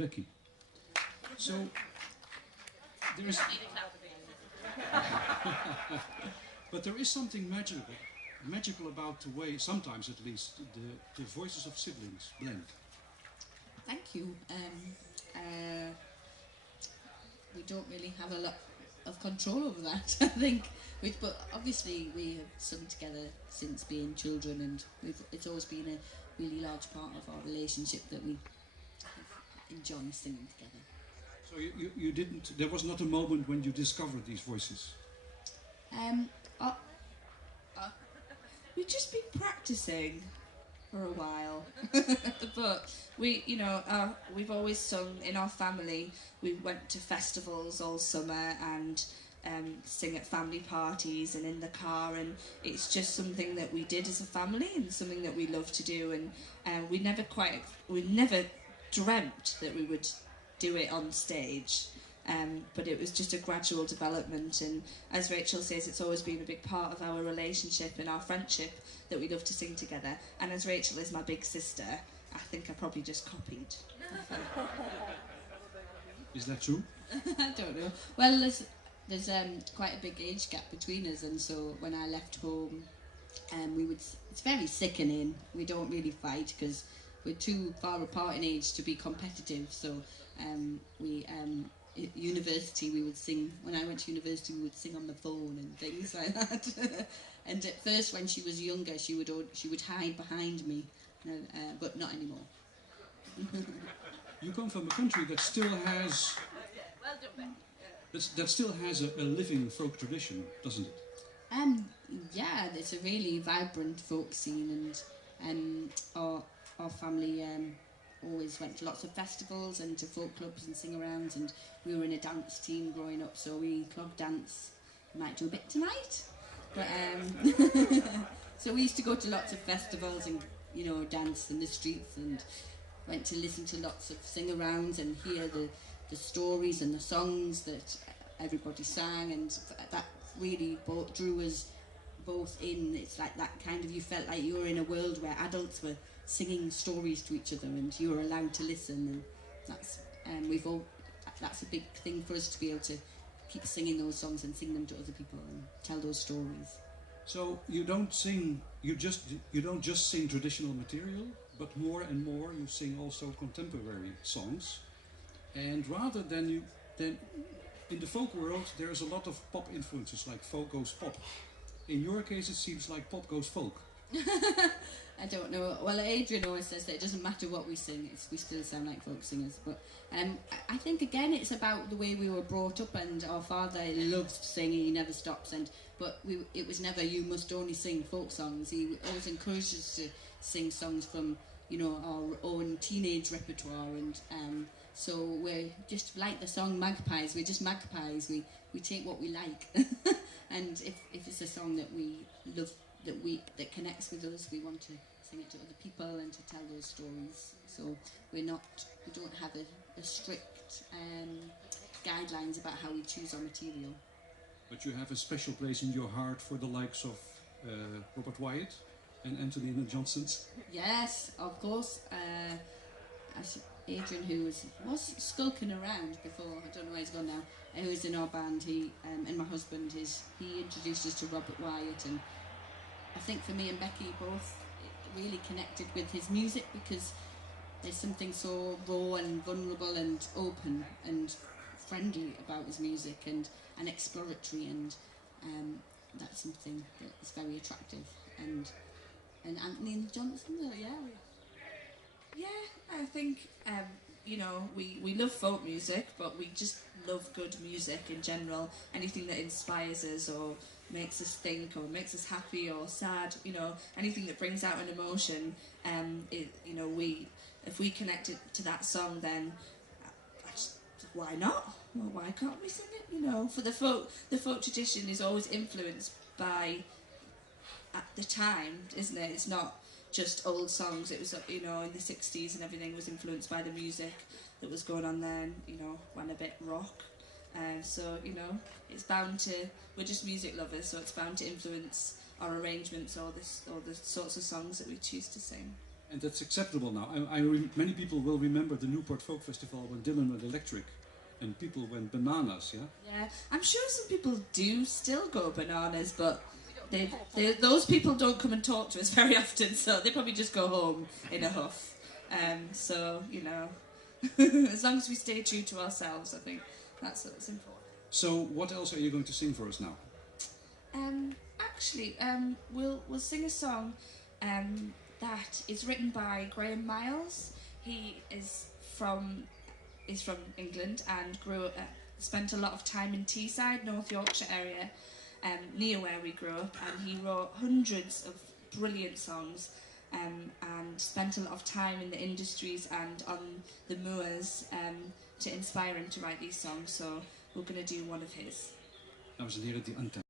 Becky. So there is, but there is something magical about the way, sometimes at least, the voices of siblings blend. Thank you. We don't really have a lot of control over that, I think. But obviously we have sung together since being children, and it's always been a really large part of our relationship that we enjoy singing together. So you didn't, there was not a moment when you discovered these voices? We've just been practicing for a while. But we've always sung in our family. We went to festivals all summer and sing at family parties and in the car, and it's just something that we did as a family and something that we love to do, and we never dreamt that we would do it on stage. But it was just a gradual development, and as Rachel says, it's always been a big part of our relationship and our friendship that we love to sing together. And as Rachel is my big sister, I think I probably just copied. Is that true? I don't know. Well, there's quite a big age gap between us, and so when I left home, it's very sickening. We don't really fight because we're too far apart in age to be competitive. So at university we would sing. When I went to university, we would sing on the phone and things like that. And at first, when she was younger, she would hide behind me, but not anymore. You come from a country that still has that still has a living folk tradition, doesn't it? Yeah, it's a really vibrant folk scene, and our family always went to lots of festivals and to folk clubs and sing-arounds, and we were in a dance team growing up, so we club dance. We might do a bit tonight, but so we used to go to lots of festivals and dance in the streets, and went to listen to lots of sing-arounds and hear the stories and the songs that everybody sang, and that really drew us both in. It's like that kind of, you felt like you were in a world where adults were singing stories to each other and you were allowed to listen, and that's a big thing for us to be able to keep singing those songs and sing them to other people and tell those stories. So you don't just sing traditional material, but more and more you sing also contemporary songs. And rather than in the folk world, there's a lot of pop influences, like folk goes pop. In your case, it seems like pop goes folk. I don't know. Well, Adrian always says that it doesn't matter what we sing, we still sound like folk singers. But I think, again, it's about the way we were brought up, and our father loves singing, he never stops. But it was never, you must only sing folk songs. He always encouraged us to sing songs from, our own teenage repertoire. And so we're just like the song Magpies. We're just magpies. We take what we like. And if it's a song that we love, that connects with us, we want to sing it to other people and to tell those stories. So we don't have a strict guidelines about how we choose our material. But you have a special place in your heart for the likes of Robert Wyatt and Anthony and the Johnsons? Yes, of course. Adrian, who was skulking around before, I don't know where he's gone now, who was in our band, and my husband, he introduced us to Robert Wyatt, and I think for me and Becky both, it really connected with his music, because there's something so raw and vulnerable and open and friendly about his music, and exploratory, and that's something that's very attractive. And Anthony and Johnson, yeah, I think we love folk music, but we just love good music in general. Anything that inspires us or makes us think or makes us happy or sad, anything that brings out an emotion, if we connect it to that song, then why not? Well, why can't we sing it? For the folk tradition is always influenced by at the time, isn't it? It's not just old songs. It was, in the 60s and everything was influenced by the music that was going on then, went a bit rock. So, it's bound to, we're just music lovers, so it's bound to influence our arrangements or the sorts of songs that we choose to sing. And that's acceptable now. Many people will remember the Newport Folk Festival when Dylan went electric, and people went bananas. Yeah. Yeah, I'm sure some people do still go bananas, but those people don't come and talk to us very often, so they probably just go home in a huff. So you know, as long as we stay true to ourselves, I think that's what's important. So, what else are you going to sing for us now? Actually, we'll sing a song that is written by Graham Miles. He is from England and spent a lot of time in Teesside, North Yorkshire area, near where we grew up, and he wrote hundreds of brilliant songs and spent a lot of time in the industries and on the moors to inspire him to write these songs. So we're going to do one of his. Dames en heren, die Unthanks.